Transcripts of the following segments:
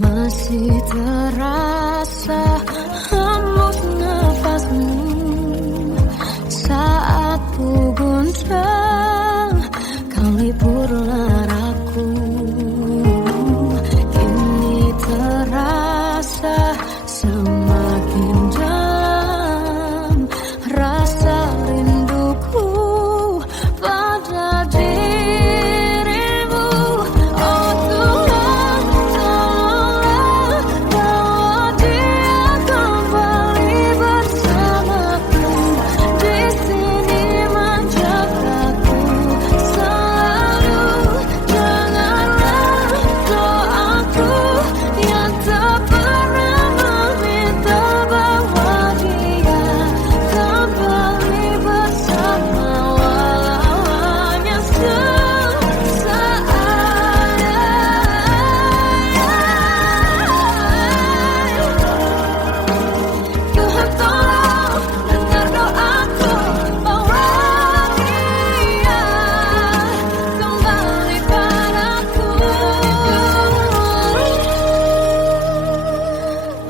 Masih terasa hembus nafasmu saat ku goncang kau liburlah aku. Kini terasa semakin dalam rasa rinduku pada dirimu. Oh Tuhan, tolonglah bawa dia kembali bersamaku. Di sini menjagaku selalu. Dengarlah doaku yang tak pernah meminta bawa dia kembali bersama, walau hanya sesaat. Tuhan tolong dengar doaku, bawa dia kembali padaku.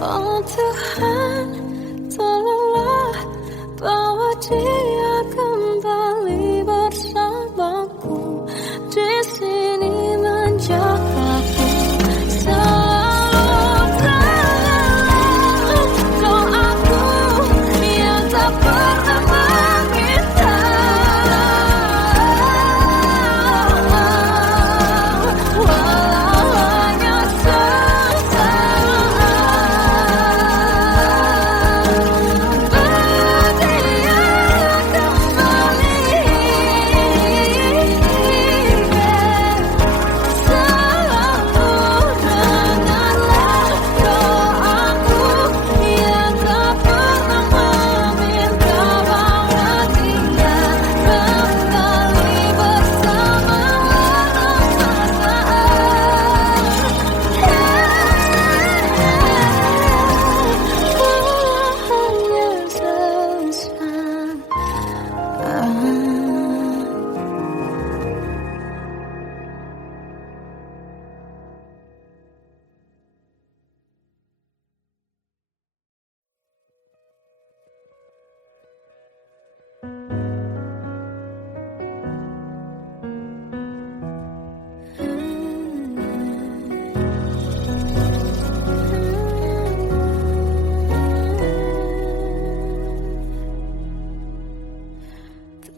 Oh Tuhan, tolonglah bawa dia kembali bersamaku. Di sini menjagaku selalu. Doaku yang tak pernah meminta, walau hanya sesaat. Berdia kembali, selalu. Dengarlah doaku yang tak pernah meminta bawa dia kembali bersama, walau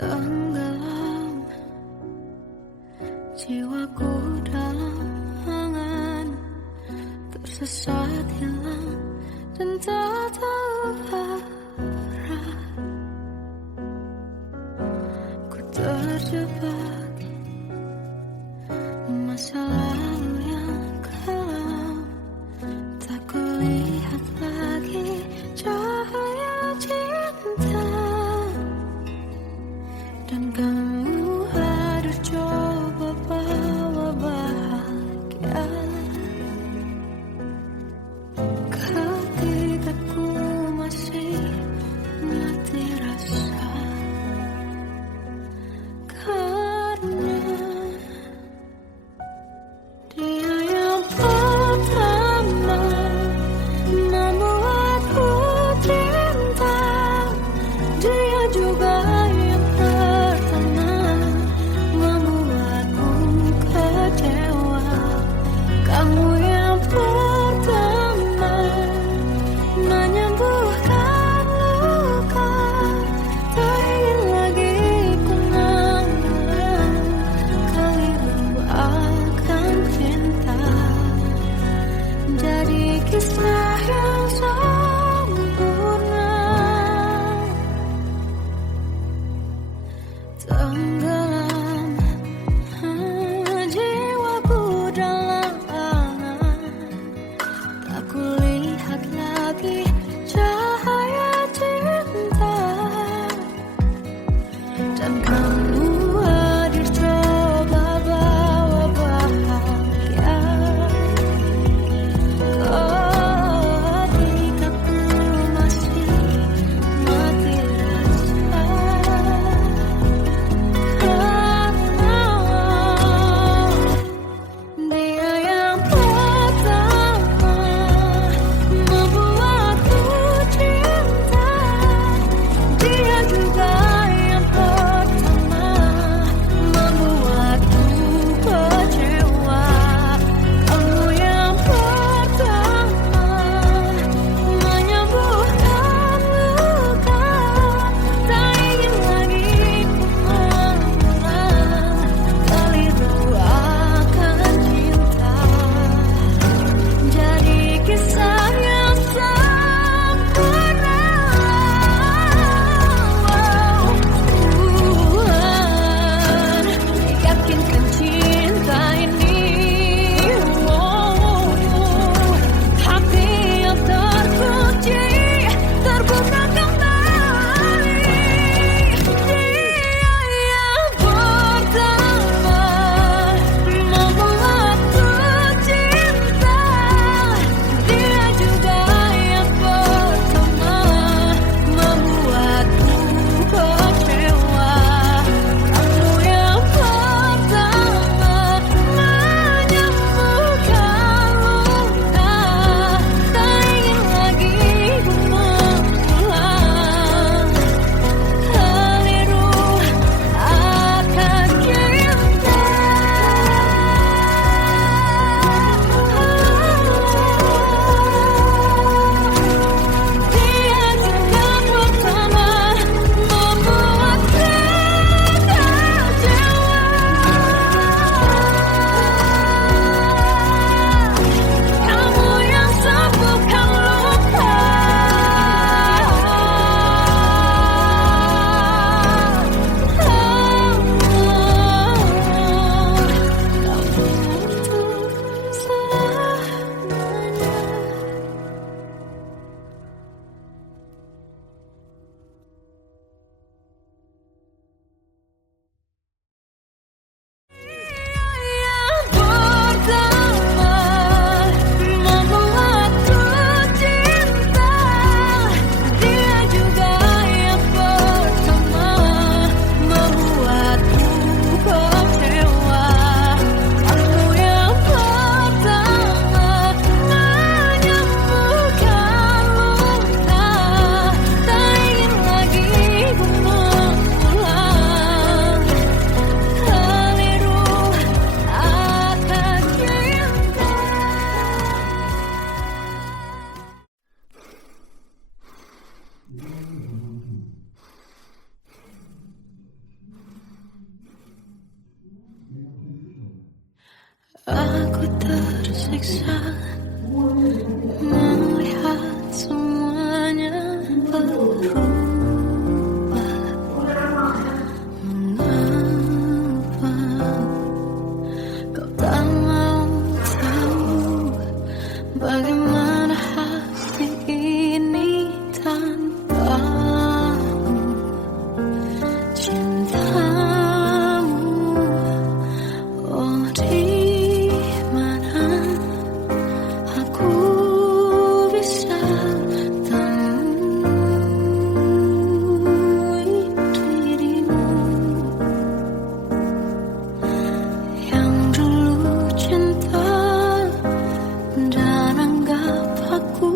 tenggelam jiwaku dalam angan, tersesat hilang dan tak tahu arah. Ku terjebak masa lalu yang kelam, tak kulihat lagi cahaya cinta. Dan kamu hadir coba bawa bahagia ketika ku masih mati rasa. Karena kisah yang sempurna, tenggelam jiwaku dalam angan, tak kulihat lagi cahaya cinta, dan kamu hadir coba bawa bahagia. Ketika ku masih mati rasa, karena dia yang pertama membuatku cinta, dia juga yang pertama membuatku kecewa. Kamu yang pertama menyembuhkan luka, tak ingin lagi ku mengulang keliru akan cinta. Jadi kisah yang sempurna. Tuhan yakinkan cinta ini, hati yang terkunci terbuka kembali. Dia yang pertama membuatku cinta, dia juga yang pertama membuatku kecewa. Kamu yang pertama menyembuhkan luka, tak ingin lagi ku mengulang keliru akan cinta. Dia juga pertama membuatku kecewa. Kamu yang sembuhkan luka, kamu untuk selamanya. Yang pertama membuatku cinta, dia juga yang pertama membuatku kecewa. Kamu yang pertama menyembuhkan luka, tak ingin lagi ku mengulang keliru akan cinta. Aku tersiksa melihat semuanya berubah. Mengapa kau tak mau tahu bagaimana hati ini tanpamu? Cintamu, oh di mana aku bisa temui dirimu yang dulu cinta dan anggap aku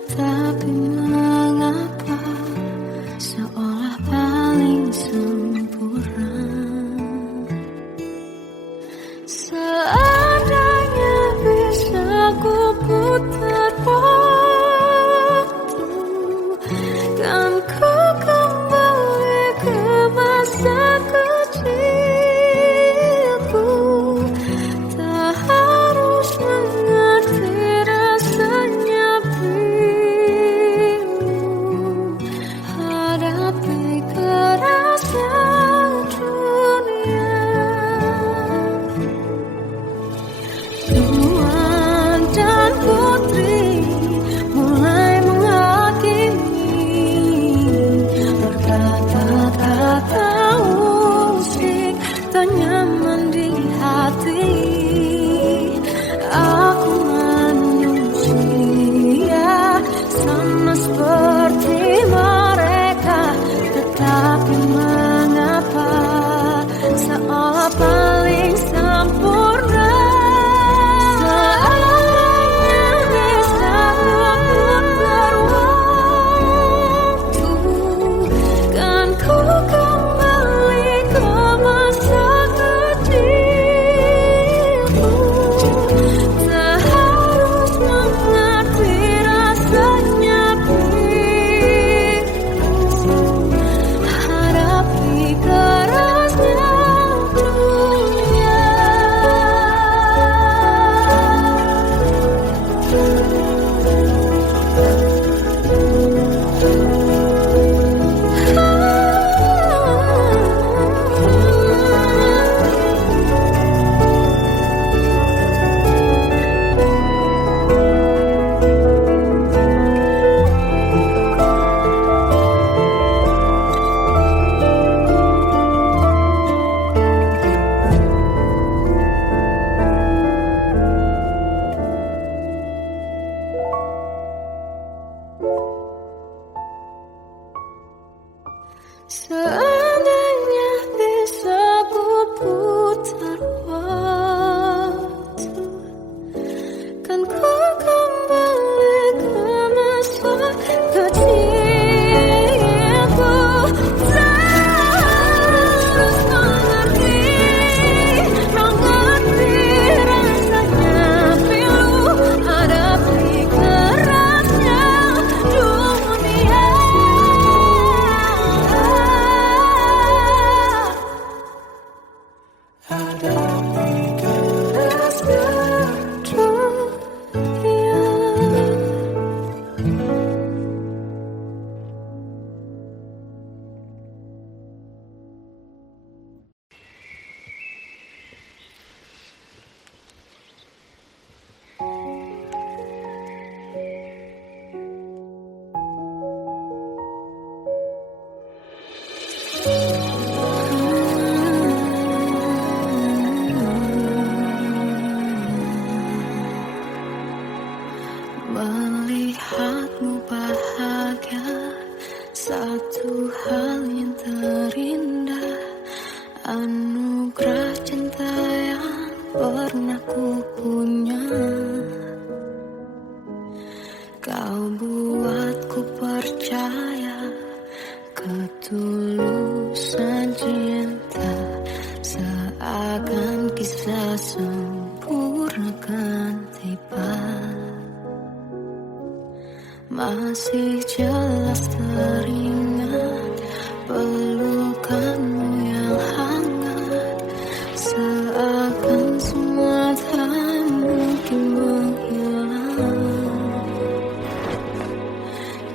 Tetapi mengapa seolah paling sempurna. Seandainya bisa ku putar waktu, kan ku kembali ke masa kecilku. Tak harus mengerti rasanya pilu, hadapi kerasnya dunia. Tuan dan putri mulai menghakimi, berkata-kata usik tak nyaman di hati. Aku manusia sama seperti mereka, tetapi mengapa seolah paling sempurna. Seandainya bisa ku putar waktu, kan ku kembali ke masa kecilku. Tak harus mengerti rasanya pilu, hadapi kerasnya dunia. Seandainya bisa ku putar waktu, kan ku kembali ke masa kecilku. Tak harus mengerti rasanya pilu, hadapi kerasnya dunia. Hadapi kerasnya dunia. Melihatmu bahagia, satu hal yang terindah, anugerah cinta yang pernah ku punya. Kau buatku percaya ketulusan cinta, seakan kisah sempurna kan tiba. Masih jelas teringat pelukanmu yang hangat, seakan semua tak mungkin menghilang.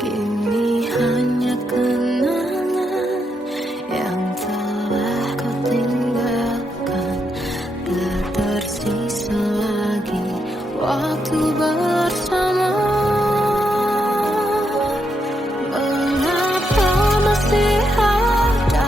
Kini hanya kenangan yang telah kau tinggalkan, tak tersisa lagi waktu bersama. Mengapa masih ada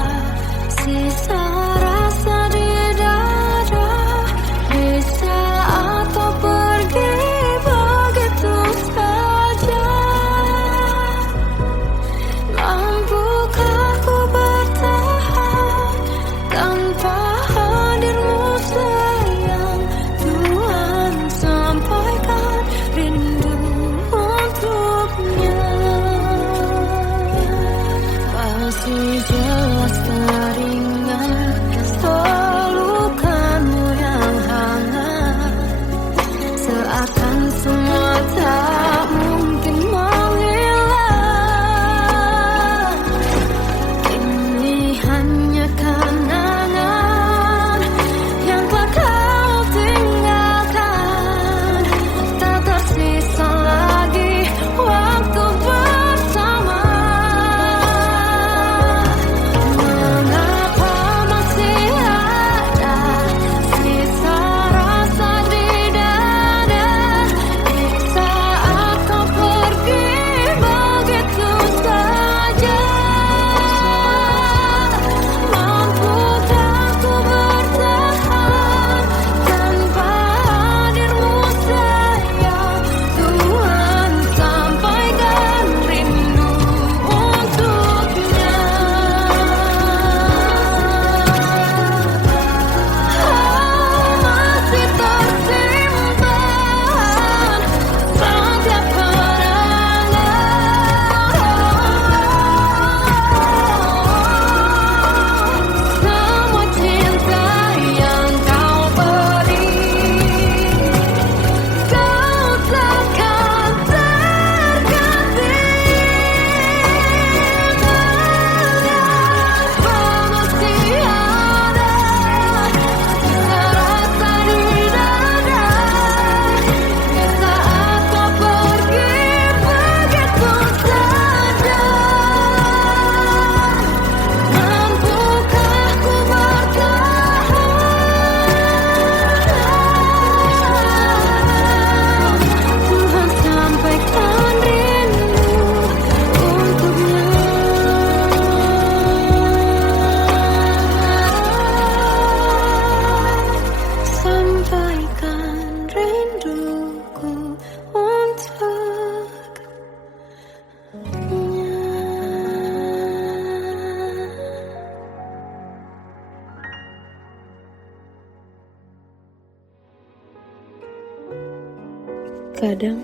Terkadang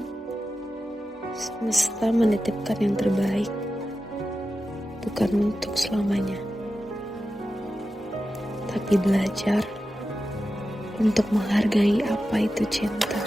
semesta menitipkan yang terbaik, bukan untuk selamanya, tapi belajar untuk menghargai apa itu cinta.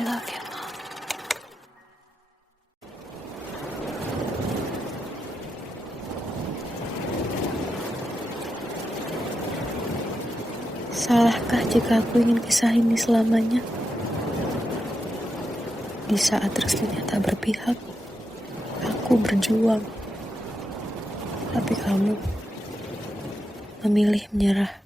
I love you, Mom. Salahkah jika aku ingin kisah ini selamanya? Di saat restunya tak berpihak, aku berjuang. Tapi kamu memilih menyerah.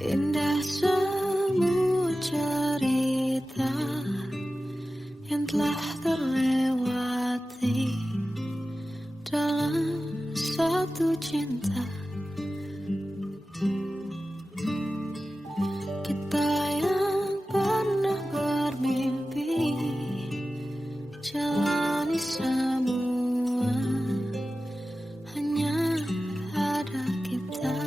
Indah semua cerita yang telah terlewati dalam satu cinta. Kita yang pernah bermimpi jalani semua, hanya ada kita.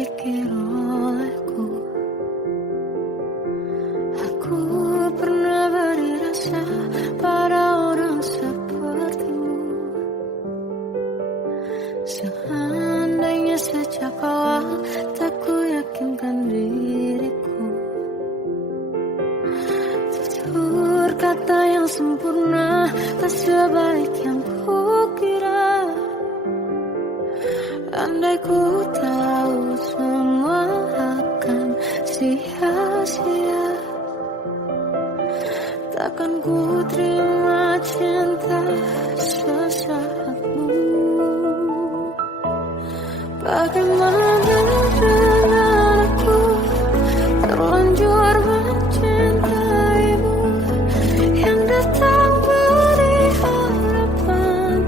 terpikir olehku. Aku pernah beri rasa pada orang sepertimu. Seandainya sejak awal tak ku yakinkan diriku. Tutur kata yang sempurna tak sebaik yang ku kira. Andai ku tahu semua akan sia-sia, takkan ku terima cinta sesaatmu. Bagaimana dengan aku terlanjur mencintaimu, yang datang beri harapan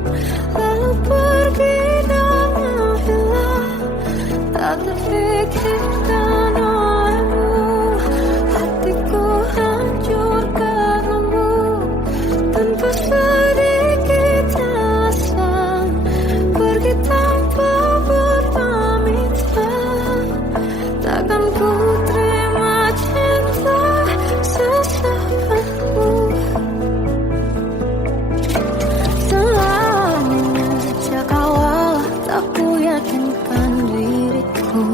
lalu pergi dan menghilang. Tak terfikirkan olehmu, hatiku hancur karenamu. Tanpa sedikit alasan pergi tanpa berpamitan. Takkan ku terima cinta sesaatmu. Selamanya sejak awal tak ku yakinkan diriku.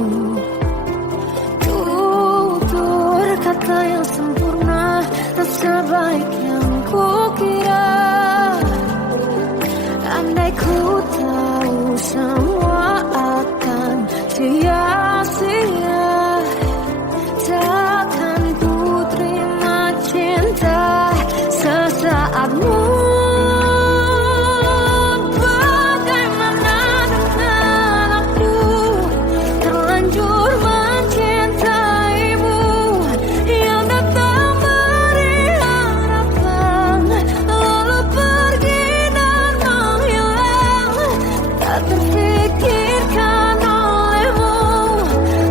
Tutur kata yang sempurna tak sebaik yang ku kira. Andai ku tahu semua akan sia-sia, takkan ku terima cinta sesaatmu. Bagaimana dengan aku terlanjur mencintaimu, yang datang beri harapan lalu pergi dan menghilang. Tak terfikirkan olehmu,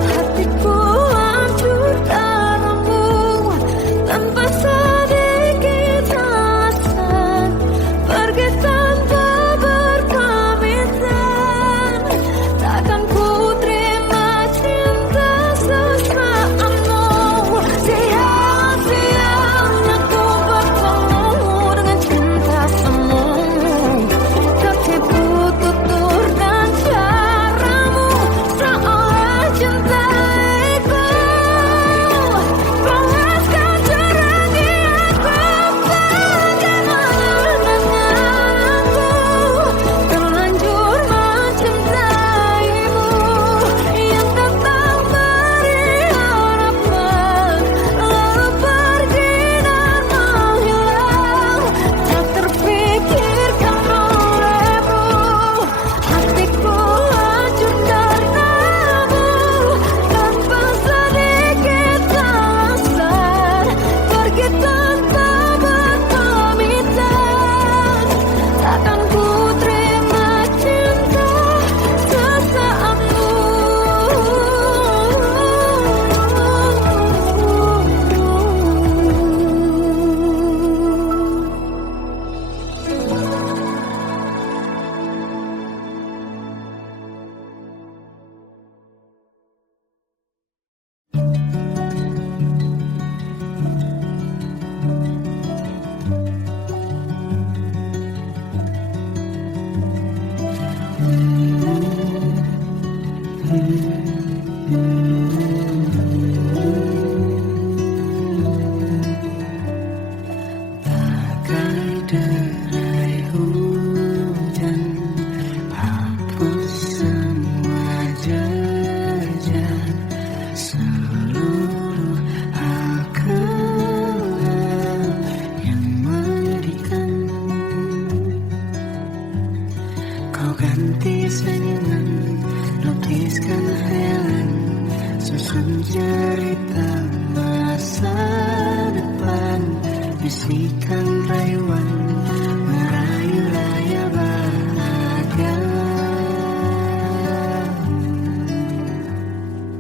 hatiku hancur karenamu. Tanpa sedikit alasan pergi tanpa berpamitan. Takkan ku terima cinta sesaatmu. Sia-sianya ku bertemu dengan cinta semu. Tertipu tutur dan caramu, seolah cintaiku panaskan cerangi aku. Bagaimana dengan aku terlanjur mencintaimu, yang datang beri harapan lalu pergi dan menghilang. Tak terfikirkan olehmu, hatiku hancur karenamu. Tanpa sedikit alasan pergi tanpa berpamitan. Takkan ku terima cinta sesaatmu. Bagai derai hujan, hapus semua jejak seluruh akal yang menyedihkan. Kau ganti senyuman, lukiskan hayalan, susun cerita masa depan. Bisikan rayuan, merayu raya bahagia.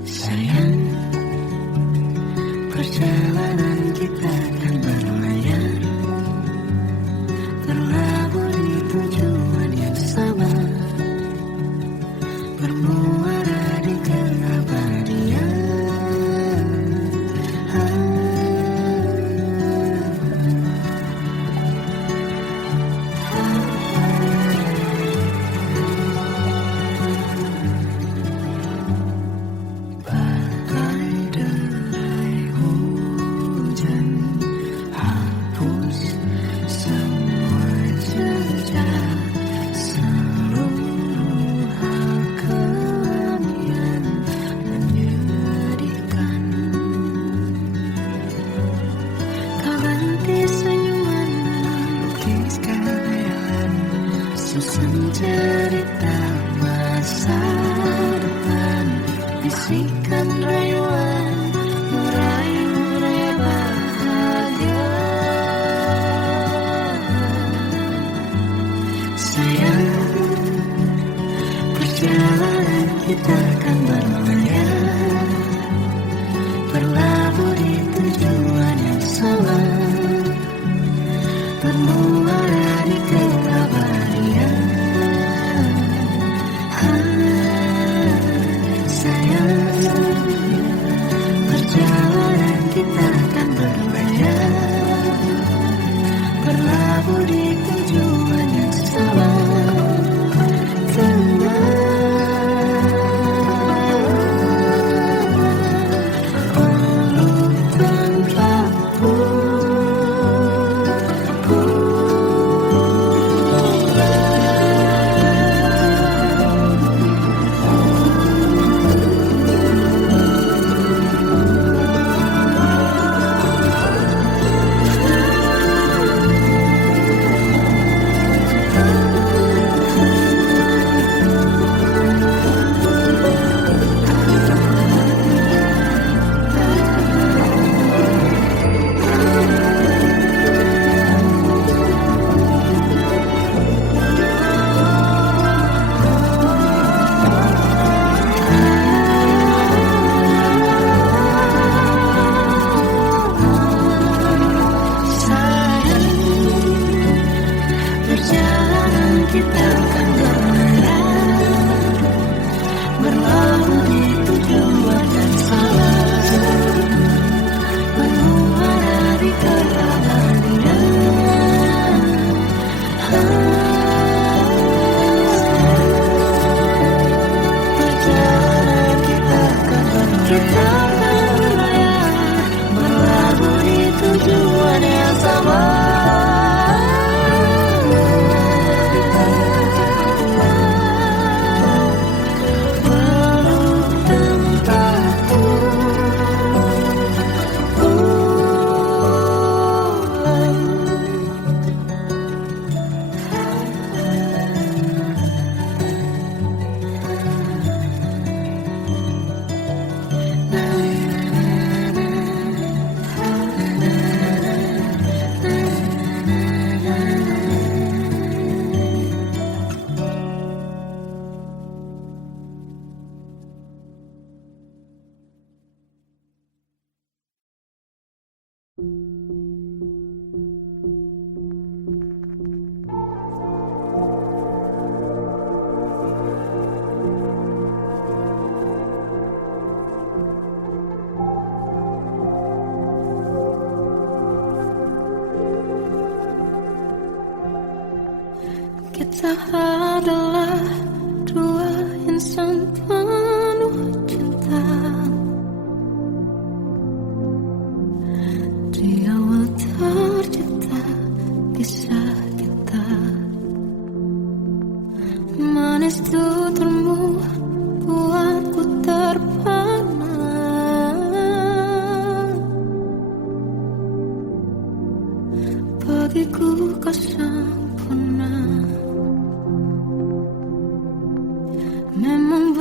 Sayang, perjalanan kita akan berlayar, terlabur di tujuan yang sama, bermuara di kerabat. takkan berlayar berlabuh di tujuan yang sama. Kita adalah dua insan penuh cinta. Di awal tercipta kisah kita, manis tuturmu buatku terpana. Bagiku kau sempurna. Memang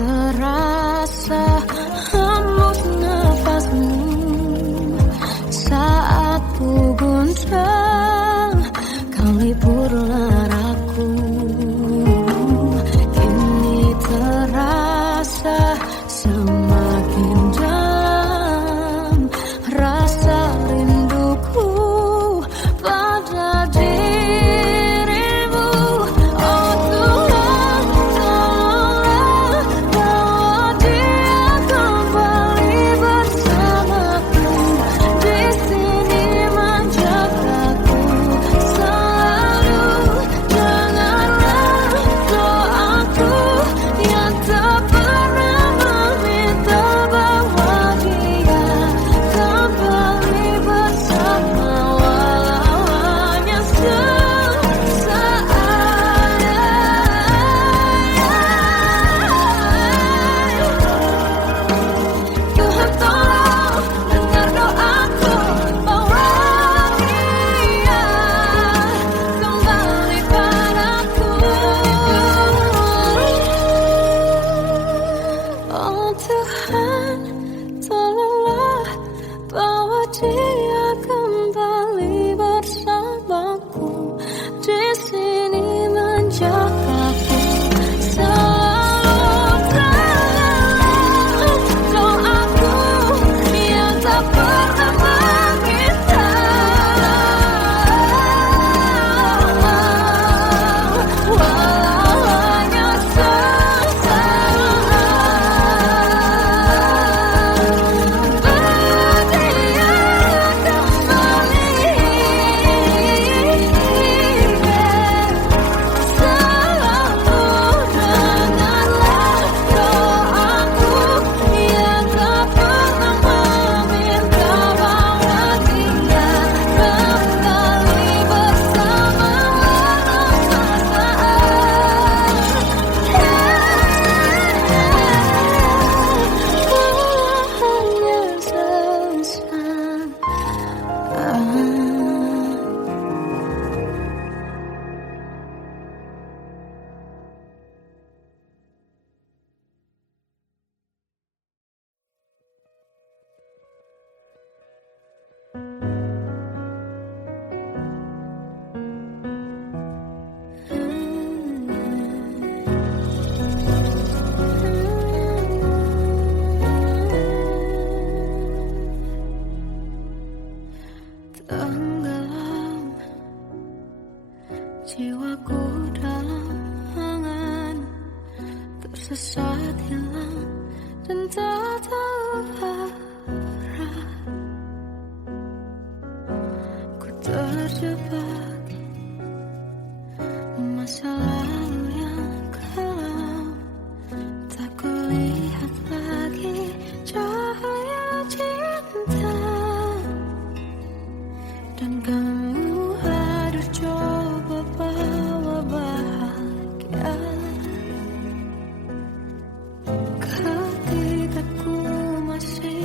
terasa hembus nafasmu saat ku guncang kau libur laraku. Kini terasa semakin dalam rasa rinduku pada dirimu. Oh Tuhan, tolonglah bawa dia kembali bersamaku. Di sini menjagaku selalu. Janganlah doaku yang tak pernah meminta bawa dia kembali bersama, walau hanya sesaat. Tuhan tolong dengar doaku, bawa dia kembali padaku. Oh Tuhan, tolonglah bawa dia kembali bersamaku. Di sini menjagaku selalu. Janganlah doaku yang tak pernah meminta, walau hanya sesaat. Tenggelam jiwaku dalam angan, tersesat hilang dan tak tahu arah. Ku terjebak masa lalu yang kelam, tak kulihat lagi cahaya cinta. Dan kamu hadir coba bawa bahagia. Ketika ku masih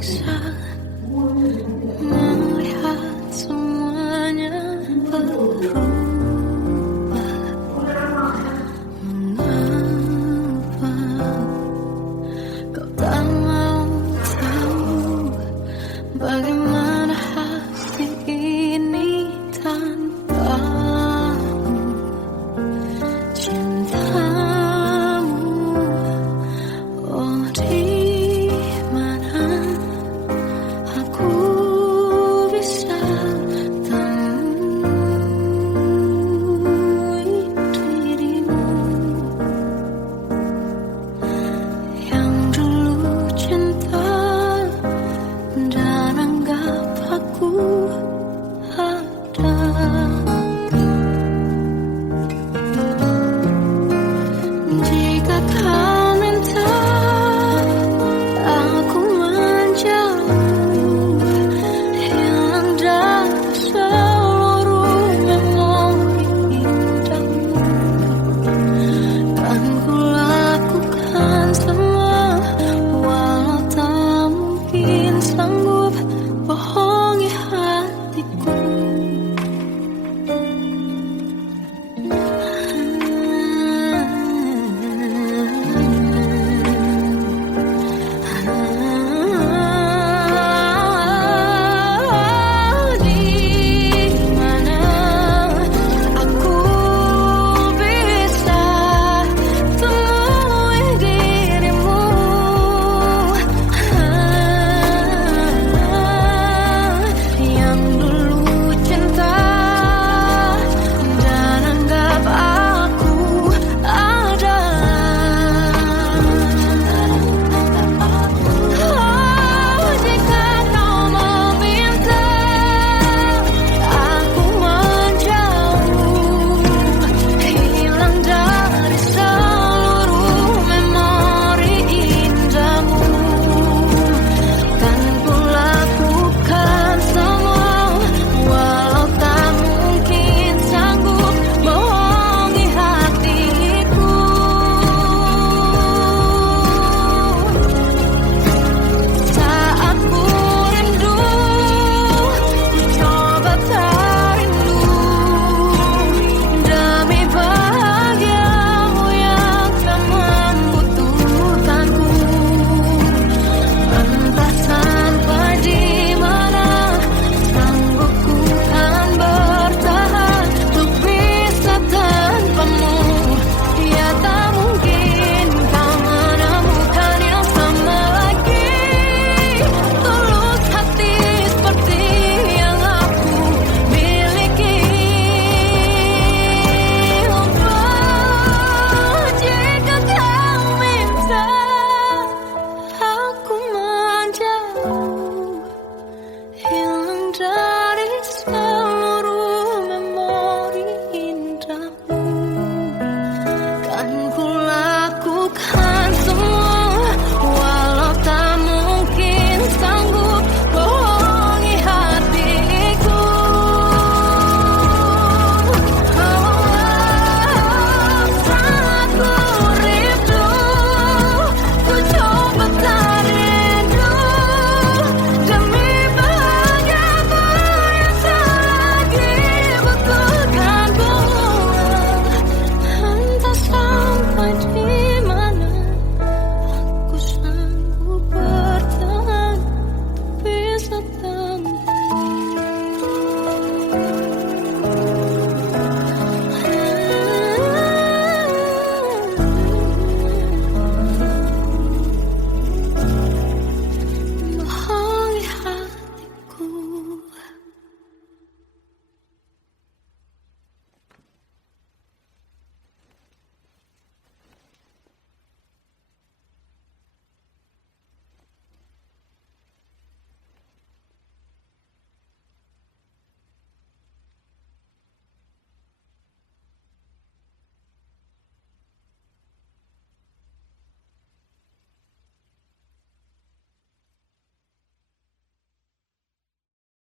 tersiksa.